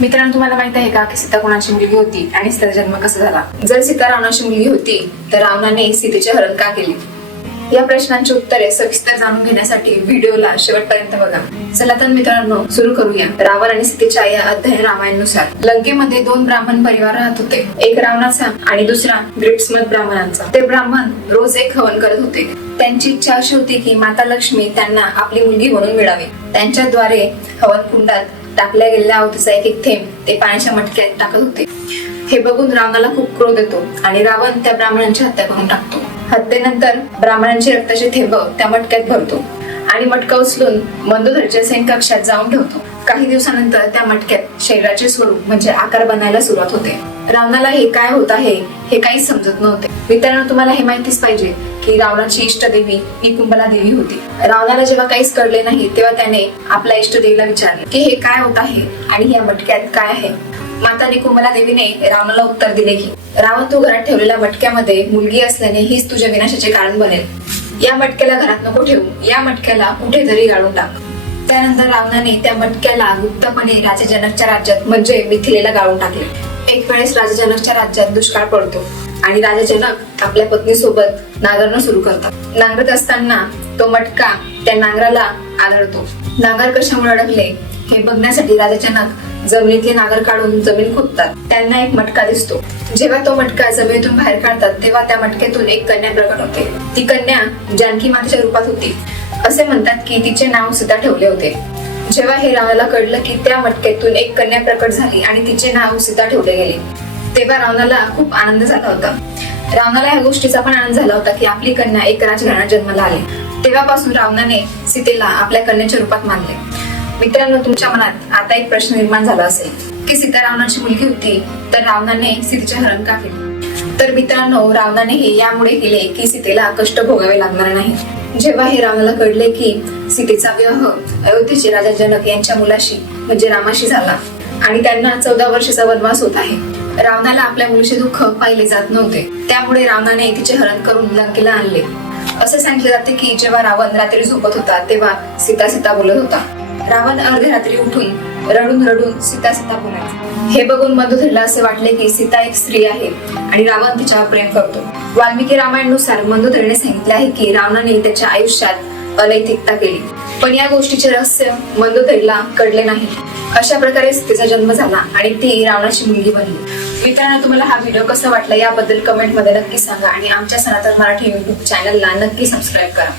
मित्रांनो तुम्हाला माहीत आहे का की सीता कोणाची मुलगी होती आणि सीतेचा जन्म कसा झाला? जर सीता रावणाची मुलगी होती तर रावणाने सीतेचे हरण का केले? या प्रश्नांची उत्तरे सविस्तर जाणून घेण्यासाठी व्हिडिओला शेवटपर्यंत बघा. चला तर मित्रांनो सुरू करूया. रावण आणि सीतेच्या या अध्ययन रामायणानुसार. लंकेमध्ये दोन ब्राह्मण परिवार राहत होते. एक रावणाचा आणि दुसरा ग्रिप्समत ब्राह्मणांचा. ते ब्राह्मण रोज एक हवन करत होते. त्यांची इच्छा अशी होती की माता लक्ष्मी त्यांना आपली मुलगी म्हणून मिळावी. त्यांच्याद्वारे हवन कुंडात टाकल्या गेलेल्या अवतीचा एक एक थेंब ते पाण्याच्या मटक्यात टाकत होते. हे बघून रावणाला खूप क्रोध येतो आणि रावण त्या ब्राह्मणांची हत्या करून टाकतो. हत्येनंतर ब्राह्मणांचे रक्ताचे थेंब त्या मटक्यात भरतो आणि मटका उचलून मंदोदरच्या सैन कक्षात जाऊन ठेवतो. काही दिवसानंतर त्या मटक्यात शरीराचे स्वरूप म्हणजे आकार बनायला सुरुवात होते. रावणाला हे काय होत आहे हे काहीच समजत नव्हते. मित्रांनो तुम्हाला हे माहितीच पाहिजे की रावणाची इष्टदेवी ही कुंभला देवी होती. रावणाला जेव्हा काहीच कळले नाही तेव्हा त्याने आपल्या इष्टदेवीला विचारले की हे काय होत आहे आणि या मटक्यात काय आहे? माता निकुंभला देवीने रावणाला उत्तर दिले की रावण तू घरात ठेवलेल्या मटक्यामध्ये मुलगी असल्याने हीच तुझ्या विनाशाचे कारण बनेल. या मटक्याला घरात नको ठेवू. या मटक्याला कुठेतरी गाळून टाक. त्यानंतर रावणाने त्या मटक्याला गुप्तपणे राजा जनकच्या राज्यात म्हणजे मिथिलेला गाळून टाकले. एक वेळेस राजा जनकच्या राज्यात दुष्काळ पडतो आणि राजा जनक आपल्या पत्नीसोबत नांगरणं सुरू करतात. नांगरत असताना तो मटका त्या नांगराला आदळतो नांगर कशामुळे अडकले हे बघण्यासाठी राजा जनक जमिनीतले नागर काढून जमीन खोदतात. त्यांना एक मटका दिसतो. जेव्हा तो मटका जमिनीतून बाहेर काढतात तेव्हा त्या मटक्यातून एक कन्या प्रकट होते. ती कन्या जानकी मातेच्या रूपात होती. असे म्हणतात की तिचे नाव सुद्धा ठेवले होते. जेव्हा हे रावणाला कळलं की त्या मटक्यातून एक कन्या प्रकट झाली आणि तिचे नाव सीता ठेवले गेले तेव्हा रावणाला खूप आनंद झाला होता. रावणाला ह्या गोष्टीचा पण आनंद झाला होता की आपली कन्या एक राजघराण्यात जन्माला आली. तेव्हापासून रावणाने सीतेला आपल्या कन्याच्या रूपात मानले. मित्रांनो तुमच्या मनात आता एक प्रश्न निर्माण झाला असेल की सीता रावणाची मुलगी होती तर रावणाने सीतेचे हरण का केले? तर मित्रांनो रावणाने हे यामुळे केले की सीतेला कष्ट भोगावे लागणार नाही. जेव्हा हे रामाला कळले की सीतेचा विवाह अयोध्येचे राजा जनक यांच्या मुलाशी म्हणजे रामाशी झाला. आणि त्यांना चौदा वर्षाचा वनवास होत आहे. रावणाला आपल्या मुलीचे दुःख पाहिले जात नव्हते. त्यामुळे रावणाने तिचे हरण करून लंकेला आणले. असे सांगितले जाते की जेव्हा रावण रात्री झोपत होता तेव्हा सीता सीता बोलत होता. रावण अर्ध्या रात्री उठून रडून रडून सीता सीता बोलायचा. हे बघून मधुधरला असे वाटले की सीता एक स्त्री आहे आणि रावण तिच्यावर प्रेम करतो. वाल्मिकी रामायणानुसार मधुधरने सांगितले आहे की रावणाने त्याच्या आयुष्यात अनैतिकता केली. पण या गोष्टीचे रहस्य मंदोदरीला कळले नाही. अशा प्रकारे सीतेचा जन्म झाला आणि ती रावणाची मुलगी बनली. मित्रांनो तुम्हाला हा व्हिडिओ कसा वाटला याबद्दल कमेंटमध्ये नक्की सांगा आणि आमच्या सनातन मराठी युट्यूब चॅनलला नक्की सबस्क्राईब करा.